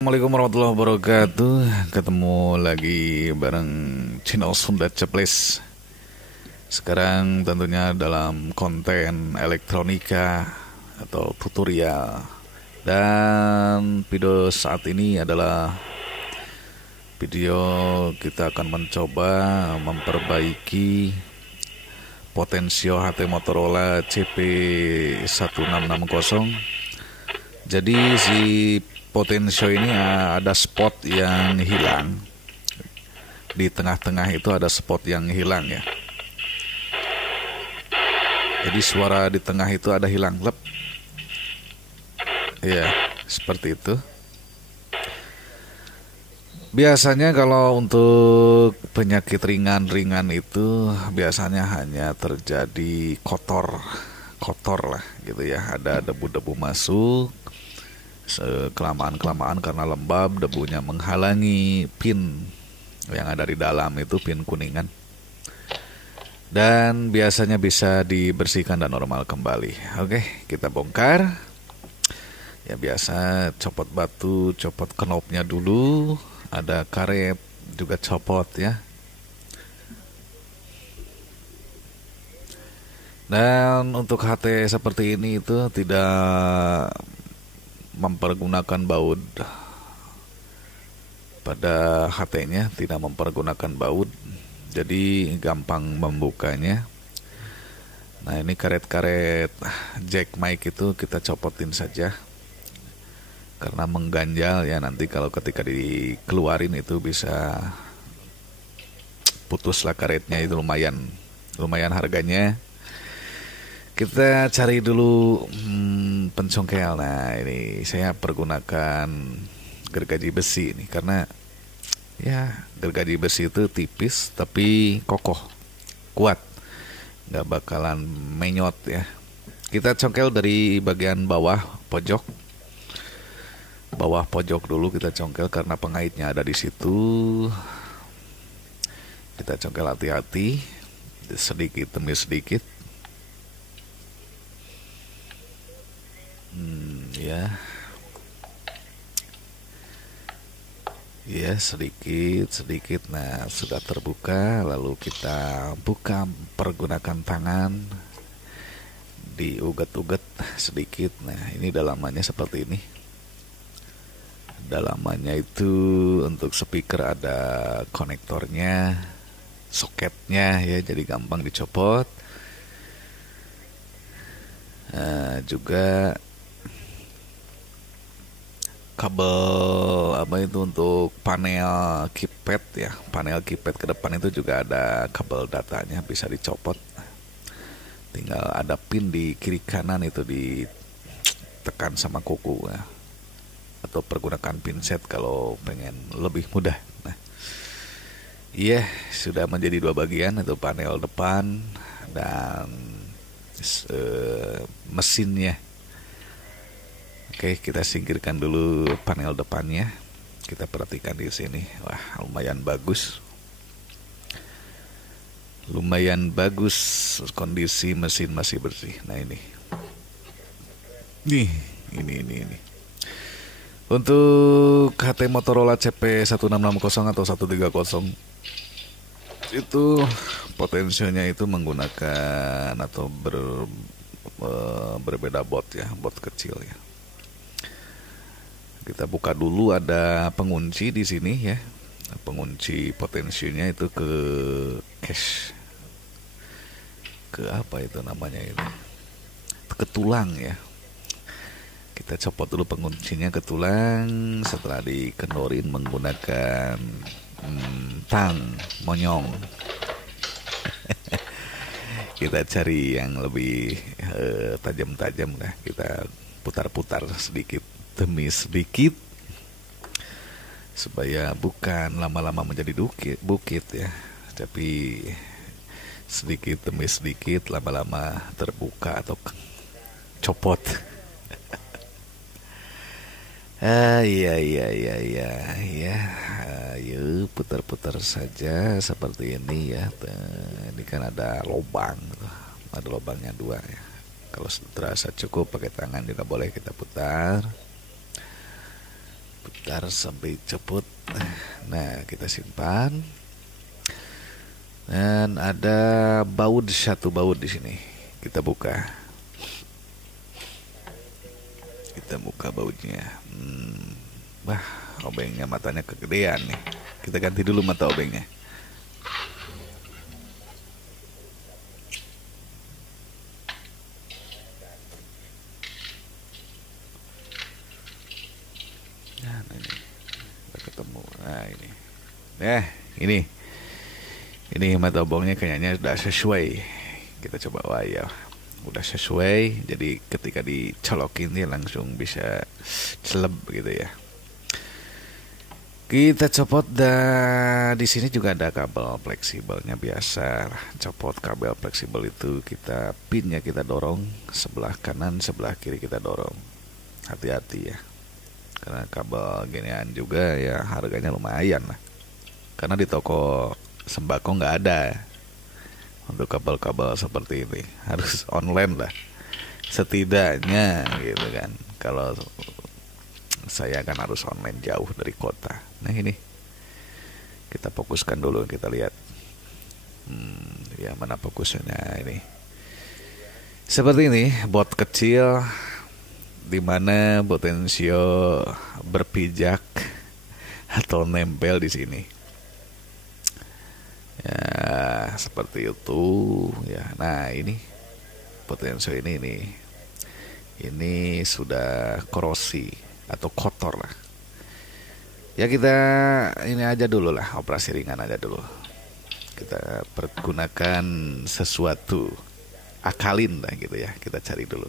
Assalamualaikum warahmatullahi wabarakatuh. Ketemu lagi bareng channel Sunda Ceples. Sekarang tentunya dalam konten elektronika atau tutorial. Dan video saat ini adalah video kita akan mencoba memperbaiki Potensio HT Motorola CP1660. Jadi si Potensio ini ada spot yang hilang. Di tengah-tengah itu ada spot yang hilang ya. Jadi suara di tengah itu ada hilang, lep. Ya, seperti itu. Biasanya kalau untuk penyakit ringan-ringan itu biasanya hanya terjadi kotor lah gitu ya. Ada debu-debu masuk. Kelamaan-kelamaan karena lembab, debunya menghalangi pin yang ada di dalam itu, pin kuningan. Dan biasanya bisa dibersihkan dan normal kembali. Oke, kita bongkar. Ya biasa, copot batu, copot knopnya dulu. Ada karet juga copot ya. Dan untuk HT seperti ini itu tidak mempergunakan baut. Pada HT-nya tidak mempergunakan baut, jadi gampang membukanya. Nah, ini karet-karet jack mic itu kita copotin saja karena mengganjal ya, nanti kalau ketika dikeluarin itu bisa putus lah karetnya. Itu lumayan harganya. Kita cari dulu pencongkel. Nah, ini saya pergunakan gergaji besi ini karena ya gergaji besi itu tipis tapi kokoh, kuat, nggak bakalan menyot ya. Kita congkel dari bagian bawah pojok dulu, kita congkel karena pengaitnya ada di situ. Kita congkel hati-hati, sedikit demi sedikit. Ya sedikit. Nah, sudah terbuka, lalu kita buka pergunakan tangan, diuget-uget sedikit. Nah, ini dalamannya seperti ini. Dalamannya itu untuk speaker ada konektornya, soketnya ya, jadi gampang dicopot. Nah, juga kabel untuk panel keypad ya, panel keypad ke depan itu juga ada kabel datanya, bisa dicopot. Tinggal ada pin di kiri kanan itu ditekan sama kuku ya. Atau pergunakan pinset kalau pengen lebih mudah. Nah, iya, sudah menjadi dua bagian, itu panel depan dan mesinnya. Oke, kita singkirkan dulu panel depannya. Kita perhatikan di sini. Wah, lumayan bagus. Kondisi mesin masih bersih. Nah, ini. Ini. Untuk HT Motorola CP1660 atau 130 itu potensinya itu menggunakan atau berbeda bot ya, bot kecil ya. Kita buka dulu, ada pengunci di sini ya. Pengunci potensinya itu ke cache. Ke apa itu namanya ini? Ke tulang ya. Kita copot dulu penguncinya ke tulang. Setelah dikendorin menggunakan tang monyong. Kita cari yang lebih tajam-tajam lah. Kita putar-putar sedikit demi sedikit supaya bukan lama-lama menjadi bukit ya, tapi sedikit demi sedikit lama-lama terbuka atau copot. Iya. Ayo putar-putar saja seperti ini ya. Ini kan ada lubang, ada lubangnya dua ya. Kalau terasa cukup pakai tangan juga boleh kita putar. Bentar sampai ceput. Nah, kita simpan. Dan ada baut, satu baut di sini. Kita buka. Kita buka bautnya. Wah, obengnya matanya kegedean nih. Kita ganti dulu mata obengnya. Nah, ini udah ketemu. Nah, ini. Ini mata obongnya kayaknya sudah sesuai. Kita coba, wah ya, udah sesuai. Jadi ketika dicolokin dia langsung bisa celeb gitu ya. Kita copot, dan di sini juga ada kabel fleksibelnya biasa. Copot kabel fleksibel itu, kita pinnya kita dorong sebelah kanan, sebelah kiri kita dorong. Hati-hati ya. Karena kabel ginian juga ya harganya lumayan lah. Karena di toko sembako nggak ada untuk kabel-kabel seperti ini, harus online lah setidaknya gitu kan. Kalau saya kan harus online jauh dari kota. Nah ini kita fokuskan dulu, kita lihat ya mana fokusnya. Ini seperti ini bot kecil dimana potensio berpijak atau nempel di sini. Ya seperti itu ya. Nah ini potensio ini sudah korosi atau kotor lah. Ya kita ini aja dulu lah, operasi ringan aja dulu. Kita pergunakan sesuatu, akalin lah gitu ya. Kita cari dulu.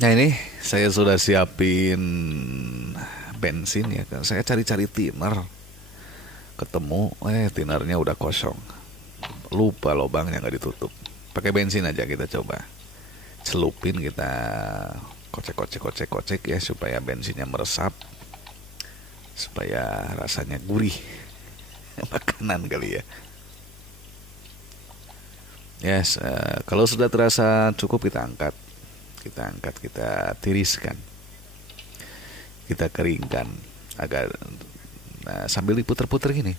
Nah ini saya sudah siapin bensin ya. Saya cari-cari thinner, ketemu tinernya udah kosong, lupa lubangnya nggak ditutup. Pakai bensin aja kita coba celupin, kita kocek ya supaya bensinnya meresap, supaya rasanya gurih. Makanan kali ya. Yes, kalau sudah terasa cukup kita angkat, kita tiriskan, kita keringkan agar. Nah, sambil diputer-puter gini.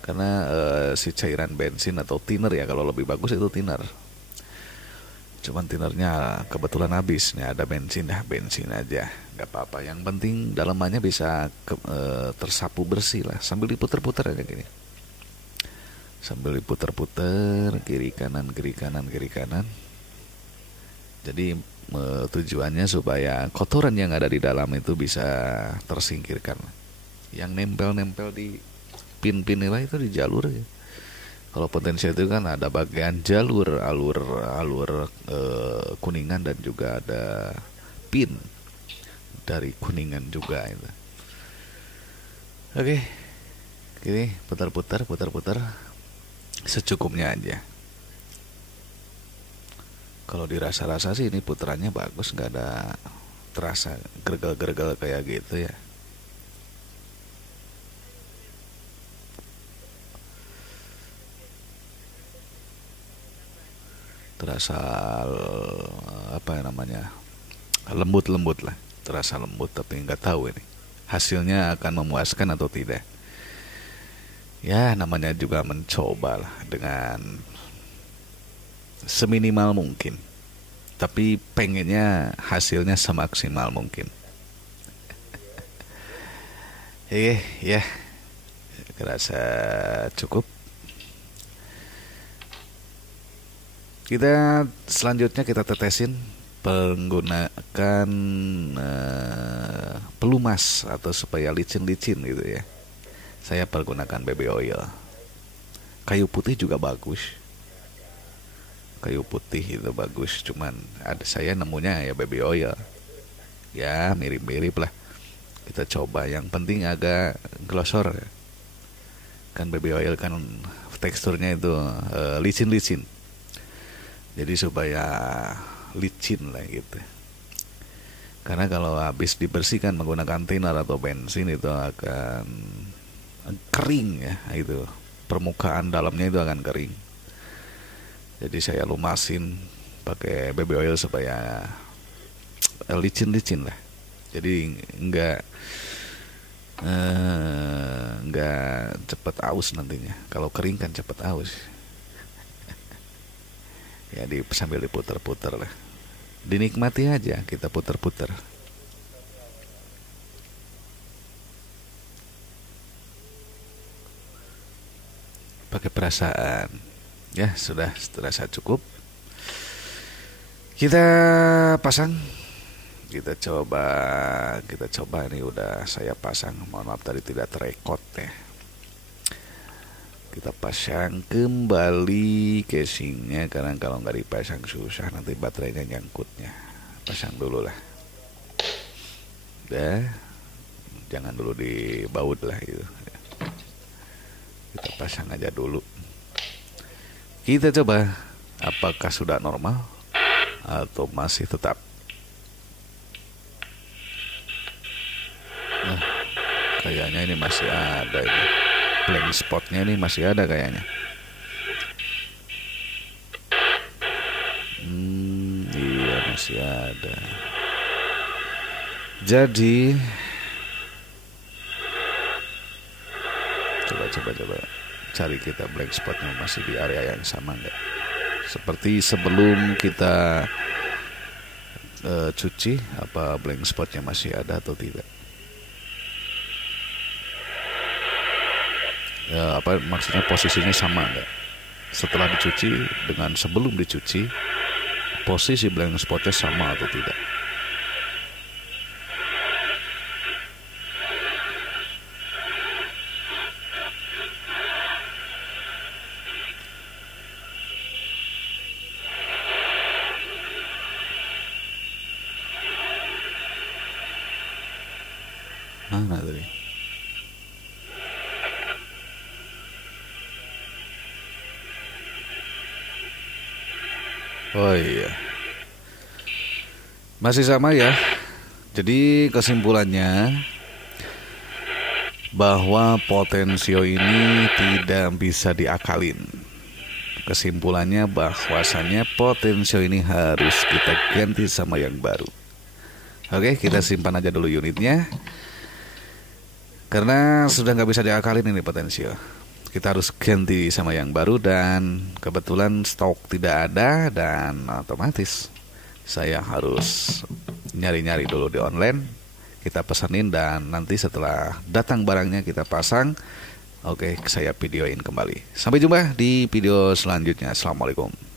Karena si cairan bensin atau thinner ya, kalau lebih bagus itu thinner. Cuman thinnernya kebetulan habis. Nih ada bensin aja. Gak apa-apa. Yang penting dalamannya bisa tersapu bersih lah. Sambil diputer-puter aja gini. Sambil diputer-puter kiri kanan. Jadi tujuannya supaya kotoran yang ada di dalam itu bisa tersingkirkan. Yang nempel di pin-pin itu di jalur ya. Kalau potensio itu kan ada bagian jalur alur kuningan, dan juga ada pin dari kuningan juga itu. Oke, gini putar secukupnya aja. Kalau dirasa-rasa sih ini puterannya bagus, nggak ada terasa gergal-gergal kayak gitu ya. Terasa apa ya namanya, lembut lah, terasa lembut, tapi nggak tahu ini hasilnya akan memuaskan atau tidak. Ya namanya juga mencoba lah dengan seminimal mungkin, tapi pengennya hasilnya semaksimal mungkin. Ya kerasa cukup. Kita selanjutnya kita tetesin menggunakan pelumas atau supaya licin-licin gitu ya. Saya pergunakan baby oil. Kayu putih juga bagus. Kayu putih itu bagus, cuman saya nemunya ya baby oil. Ya mirip-mirip lah. Kita coba, yang penting agak glosor. Kan baby oil kan teksturnya itu licin-licin. Jadi supaya licin lah gitu. Karena kalau habis dibersihkan menggunakan thinner atau bensin itu akan kering ya, itu permukaan dalamnya itu akan kering. Jadi saya lumasin pakai baby oil supaya licin-licin lah. Jadi nggak cepet aus nantinya. Kalau kering kan cepet aus. Ya sambil diputer-puter lah. Dinikmati aja, kita puter-puter. Pakai perasaan. Ya sudah, terasa cukup. Kita pasang. Kita coba ini udah saya pasang. Mohon maaf tadi tidak terekod ya. Kita pasang kembali casingnya, karena kalau nggak dipasang susah nanti baterainya nyangkutnya. Pasang dulu lah. Udah, jangan dulu dibaut lah gitu. Kita pasang aja dulu. Kita coba apakah sudah normal atau masih tetap. Nah, kayaknya ini masih ada ini. Blank spotnya ini masih ada kayaknya. Iya masih ada. Jadi coba cari kita blank spotnya masih di area yang sama enggak? Seperti sebelum kita cuci, apa blank spotnya masih ada atau tidak? Ya, apa maksudnya posisinya sama enggak? Setelah dicuci dengan sebelum dicuci, posisi blank spotnya sama atau tidak? Mana tadi? Oh iya, masih sama ya. Jadi kesimpulannya bahwa potensio ini tidak bisa diakalin. Kesimpulannya bahwasanya potensio ini harus kita ganti sama yang baru. Oke, kita simpan aja dulu unitnya, karena sudah nggak bisa diakalin ini potensio. Kita harus ganti sama yang baru, dan kebetulan stok tidak ada, dan otomatis saya harus nyari-nyari dulu di online. Kita pesenin, dan nanti setelah datang barangnya kita pasang. Oke, saya videoin kembali. Sampai jumpa di video selanjutnya. Assalamualaikum.